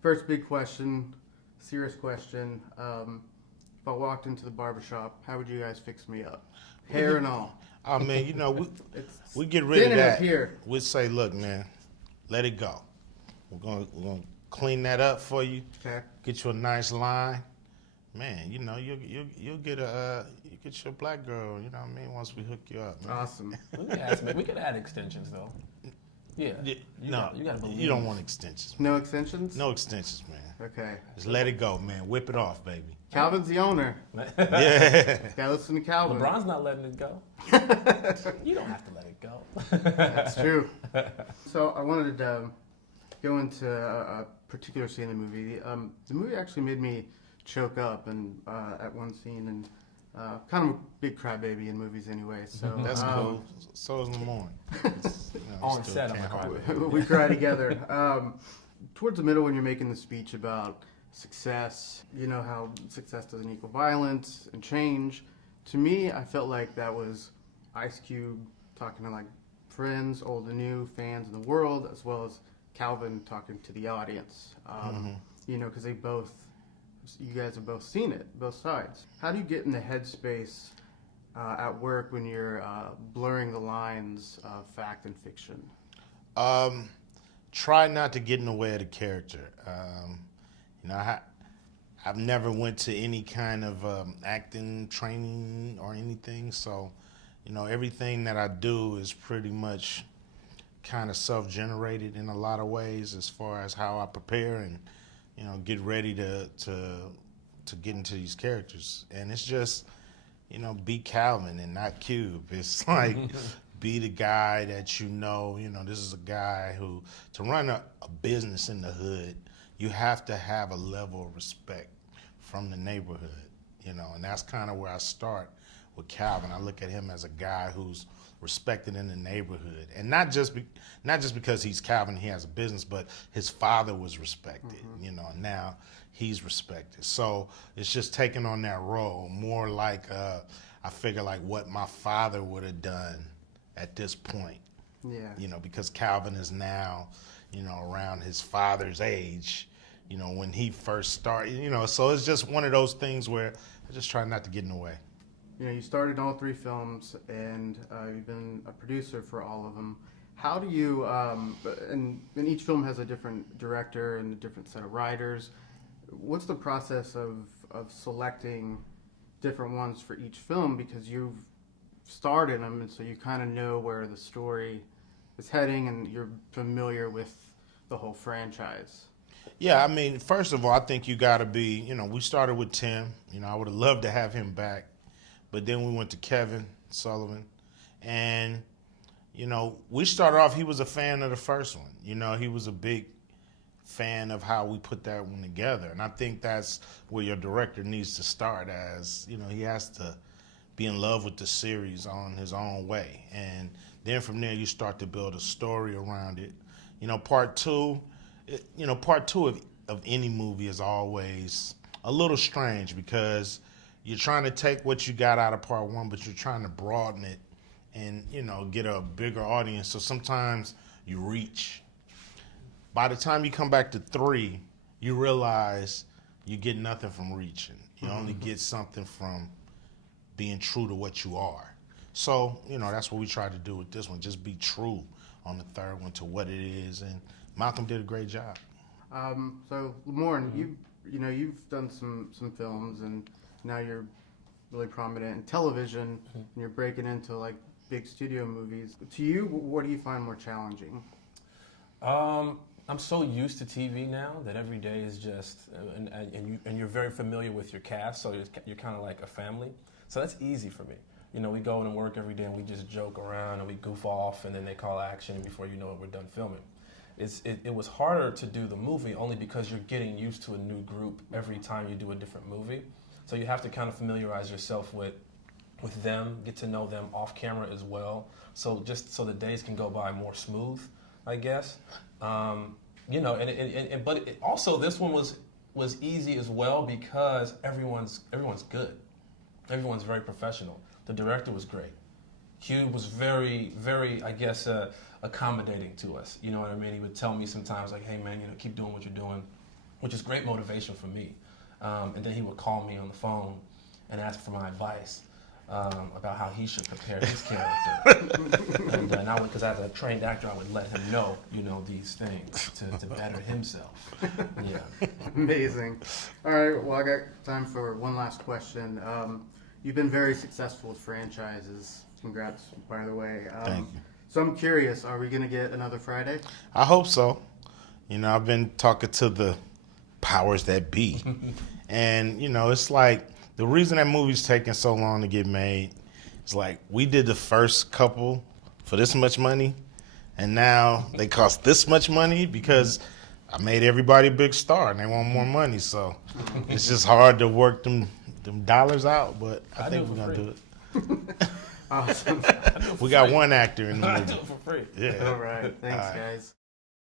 First big question, serious question. If I walked into the barbershop, how would you guys fix me up? Hair and all. Oh man, It's we get rid of thinning up that. here. We say, look, man, let it go. We're gonna clean that up for you. Okay. Get you a nice line. Man, you'll get you get your black girl. You know what I mean? Once we hook you up, man. Awesome. We could add extensions though. Yeah. You gotta believe. You don't want extensions. No extensions? No extensions, man. Okay. Just let it go, man. Whip it off, baby. Calvin's the owner. Yeah. Gotta listen to Calvin. LeBron's not letting it go. You don't have to let it go. That's true. So I wanted to go into a particular scene in the movie. The movie actually made me choke up and at one scene, and kind of a big crybaby in movies anyway. So That's cool. So is Lamorne. On set, I'm a crybaby. we cry together. Towards the middle, when you're making the speech about success, you know how success doesn't equal violence and change. To me, I felt like that was Ice Cube talking to like friends, old and new, fans in the world, as well as Calvin talking to the audience. You know, because you guys have both seen it, both sides. How do you get in the headspace at work when you're blurring the lines of fact and fiction? Try not to get in the way of the character. I've never went to any kind of acting training or anything, so everything that I do is pretty much kind of self-generated in a lot of ways as far as how I prepare and get ready to get into these characters. And it's just be Calvin and not Cube. It's like be the guy that this is a guy who, to run a business in the hood, you have to have a level of respect from the neighborhood, and that's kind of where I start with Calvin. I look at him as a guy who's respected in the neighborhood, and not just because he's Calvin, he has a business, but his father was respected, now he's respected. So it's just taking on that role, more like I figure like what my father would have done at this point. Yeah. Because Calvin is now, around his father's age, when he first started, so it's just one of those things where I just try not to get in the way. You started all 3 films, and you've been a producer for all of them. How do you, and each film has a different director and a different set of writers. What's the process of selecting different ones for each film? Because you've started them, and so you kind of know where the story is heading, and you're familiar with the whole franchise. Yeah, I mean, first of all, I think you got to be, we started with Tim. I would have loved to have him back. But then we went to Kevin Sullivan. And, we started off, he was a fan of the first one. He was a big fan of how we put that one together. And I think that's where your director needs to start as, he has to be in love with the series on his own way. And then from there, you start to build a story around it. Part two of any movie is always a little strange because you're trying to take what you got out of part 1, but you're trying to broaden it and, get a bigger audience. So sometimes you reach. By the time you come back to 3, you realize you get nothing from reaching. You only get something from being true to what you are. So, that's what we tried to do with this one, just be true on the 3rd one to what it is. And Malcolm did a great job. So, Lamorne, you've done some films, and now you're really prominent in television, and you're breaking into like big studio movies. To you, what do you find more challenging? I'm so used to TV now that every day is just, and you're very familiar with your cast, so you're kind of like a family. So that's easy for me. We go to work every day and we just joke around and we goof off, and then they call action, and before you know it, we're done filming. It was harder to do the movie only because you're getting used to a new group every time you do a different movie. So you have to kind of familiarize yourself with them, get to know them off camera as well. So just so the days can go by more smooth, I guess. But also this one was easy as well because everyone's good. Everyone's very professional. The director was great. Cube was very, very, I guess, accommodating to us. You know what I mean? He would tell me sometimes, like, hey, man, keep doing what you're doing. which is great motivation for me. And then he would call me on the phone and ask for my advice about how he should prepare his character. And I would, because as a trained actor, I would let him know, these things to better himself. Yeah. Amazing. All right, well, I got time for one last question. You've been very successful with franchises. Congrats, by the way. Thank you. So I'm curious, are we going to get another Friday? I hope so. I've been talking to the powers that be. And, it's like the reason that movie's taking so long to get made is like we did the first couple for this much money, and now they cost this much money because I made everybody a big star and they want more money. So it's just hard to work them dollars out, but I think we're going to do it. Awesome. We got one actor in the I movie. do it for free. Yeah. All right. Thanks, guys.